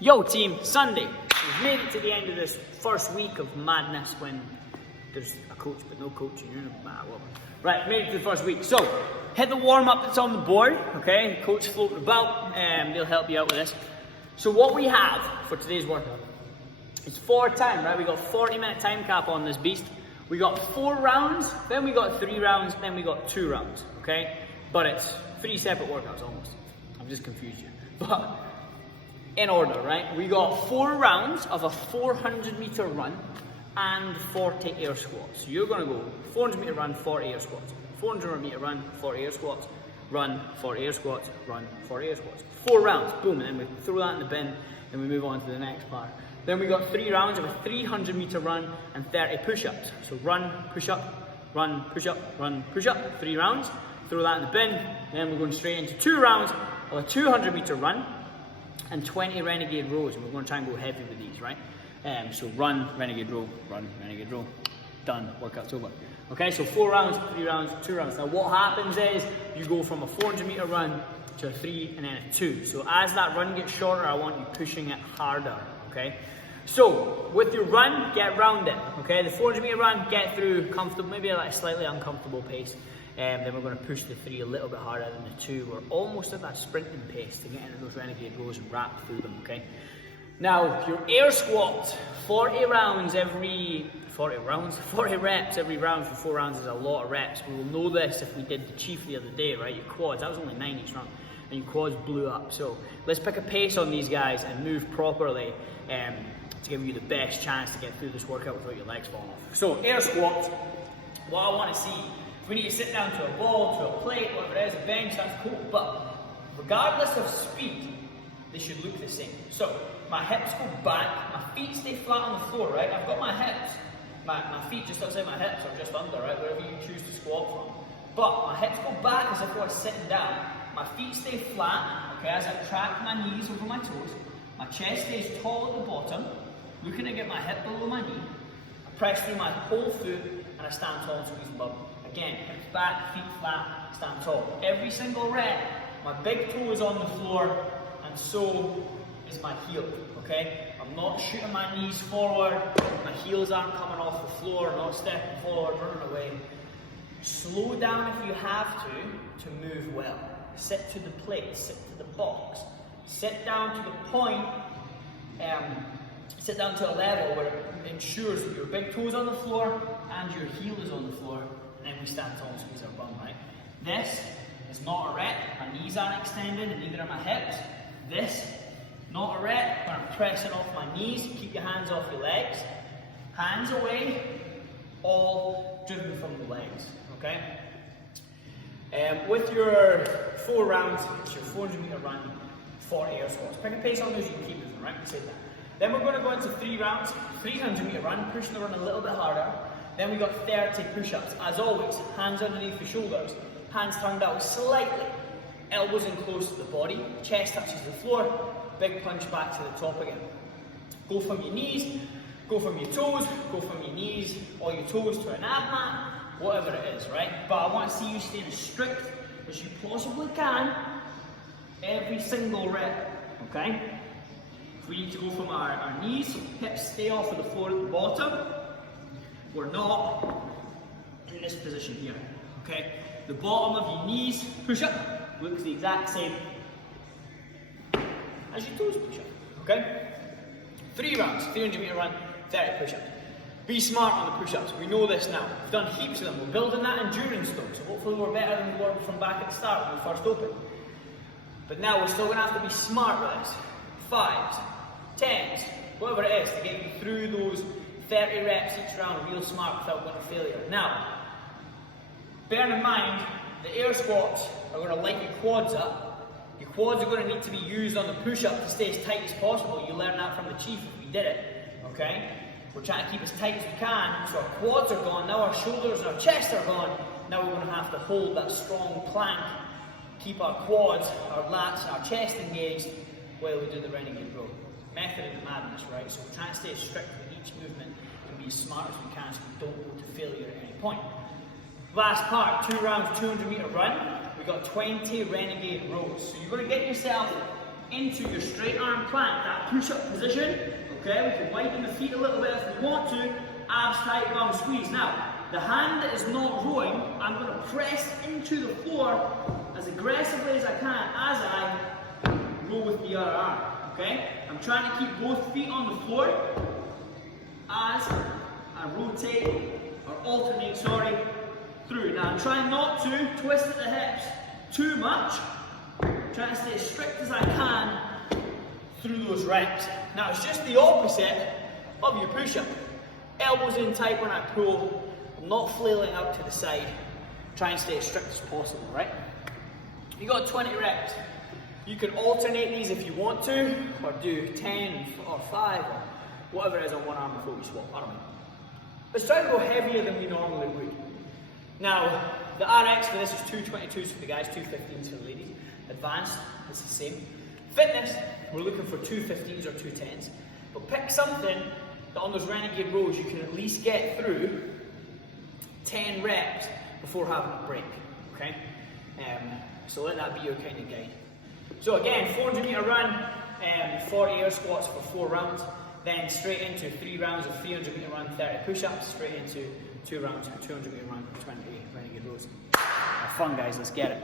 Yo team, Sunday. We've made it to the end of this first week of madness when there's a coach but no coaching. Right, made it to the first week. So, hit the warm-up that's on the board, okay? Coach floating about, they'll help you out with this. So what we have for today's workout is 4 time, right? We got 40-minute time cap on this beast. We got 4 rounds, then we got 3 rounds, then we got 2 rounds, okay? But it's 3 separate workouts almost. I've just confused you. But in order, right? We got 4 rounds of a 400-meter run and 40 air squats. So you're gonna go 400-meter run, 40 air squats. 400-meter run, 40 air squats, run, 40 air squats, run, 40 air squats. 4 rounds, boom, and then we throw that in the bin and we move on to the next part. Then we got 3 rounds of a 300-meter run and 30 push-ups. So run, push-up, run, push-up, run, push-up. 3 rounds, throw that in the bin. Then we're going straight into 2 rounds of a 200-meter run and 20 renegade rows, and we're going to try and go heavy with these, right? So run, renegade row, done, workout's over. Okay, so 4 rounds, 3 rounds, 2 rounds. Now what happens is, you go from a 400-meter run to a 3 and then a 2. So as that run gets shorter, I want you pushing it harder, okay? So, with your run, get round it, okay? The 400-meter run, get through comfortable, maybe like a slightly uncomfortable pace. Then we're going to push the 3 a little bit harder than the 2. We're almost at that sprinting pace to get into those renegade rows and wrap through them, okay? Now, your air squat, 40 reps every round for 4 rounds is a lot of reps. We will know this if we did the chief the other day, right? Your quads, that was only 9 each round, and your quads blew up. So let's pick a pace on these guys and move properly to give you the best chance to get through this workout without your legs falling off. So air squats, what I want to see, if we need to sit down to a ball, to a plate, whatever it is, a bench, that's cool. But regardless of speed, they should look the same. So my hips go back, my feet stay flat on the floor, right? I've got my hips, my feet just outside my hips or just under, right? Wherever you choose to squat from. But my hips go back as if I was sitting down. My feet stay flat, okay, as I track my knees over my toes. My chest stays tall at the bottom, looking to get my hip below my knee. I press through my whole foot and I stand tall and squeeze the bum. Again, hips back, feet flat, stand tall. Every single rep, my big toe is on the floor and so is my heel, okay? I'm not shooting my knees forward, my heels aren't coming off the floor, not stepping forward, running away. Slow down if you have to move well. Sit to the plate, sit to the box. Sit down to the point, sit down to a level where it ensures that your big toe's on the floor and your heel is on the floor, and then we stand tall and squeeze our bum, right? This is not a rep, my knees aren't extended and neither are my hips. This, not a rep, where I'm pressing off my knees, keep your hands off your legs. Hands away, all driven from the legs, okay? With your 4 rounds, it's your 400-meter run, 40 air squats. Pick a pace on those, you can keep moving, right? We said that. Then we're going to go into 3 rounds, 300-meter run, pushing the run a little bit harder. Then we got 30 push-ups. As always, hands underneath the shoulders, hands turned out slightly, elbows in close to the body, chest touches the floor, big punch back to the top again. Go from your knees, go from your toes, go from your knees or your toes to an ab mat, whatever it is, right? But I want to see you stay as strict as you possibly can every single rep, okay? If we need to go from our knees, hips stay off of the floor at the bottom, we're not in this position here, okay? The bottom of your knees push up looks the exact same as your toes push up, okay? 3 rounds, 300-meter run, 30 push-ups. Be smart on the push-ups, we know this now. We've done heaps of them, we're building that endurance though, so hopefully we're better than we were from back at the start when we first opened. But now we're still going to have to be smart with this. 5s, 10s, whatever it is, to get you through those 30 reps each round real smart without going to failure. Now, bear in mind, the air squats are going to light your quads up. Your quads are going to need to be used on the push-up to stay as tight as possible. You learned that from the chief if we did it, okay? We're trying to keep as tight as we can, so our quads are gone, now our shoulders and our chest are gone. Now we're going to have to hold that strong plank, keep our quads, our lats, our chest engaged while we do the renegade row. Method of the madness, right? So we're trying to stay strict with each movement and be as smart as we can so we don't go to failure at any point. Last part, 2 rounds, 200-meter run. We got 20 renegade rows. So you're going to get yourself into your straight arm plank, that push-up position. Okay, we can widen the feet a little bit if we want to. Abs tight, bum squeeze. Now, the hand that is not rowing, I'm going to press into the floor as aggressively as I can as I row with the other arm. Okay, I'm trying to keep both feet on the floor as I rotate or alternate, through. Now, I'm trying not to twist at the hips too much. I'm trying to stay as strict as I can through those reps. Now, it's just the opposite of your push-up. Elbows in tight when I pull. I'm not flailing out to the side. Try and stay as strict as possible, right? You got 20 reps. You can alternate these if you want to, or do 10 or 5 or whatever it is on one arm before we swap. I don't know. Let's try to go heavier than we normally would. Now, the RX for this is 222s for the guys, 215s for the ladies. Advanced, it's the same. Fitness, we're looking for 215s or 210s. But pick something that on those renegade rows you can at least get through 10 reps before having a break, okay? So let that be your kind of guide. So again, 400 meter run, 40 air squats for 4 rounds, then straight into 3 rounds of 300 meter run, 30 push-ups, straight into 2 rounds of 200 meter run, 20 renegade rows. Have fun, guys, let's get it.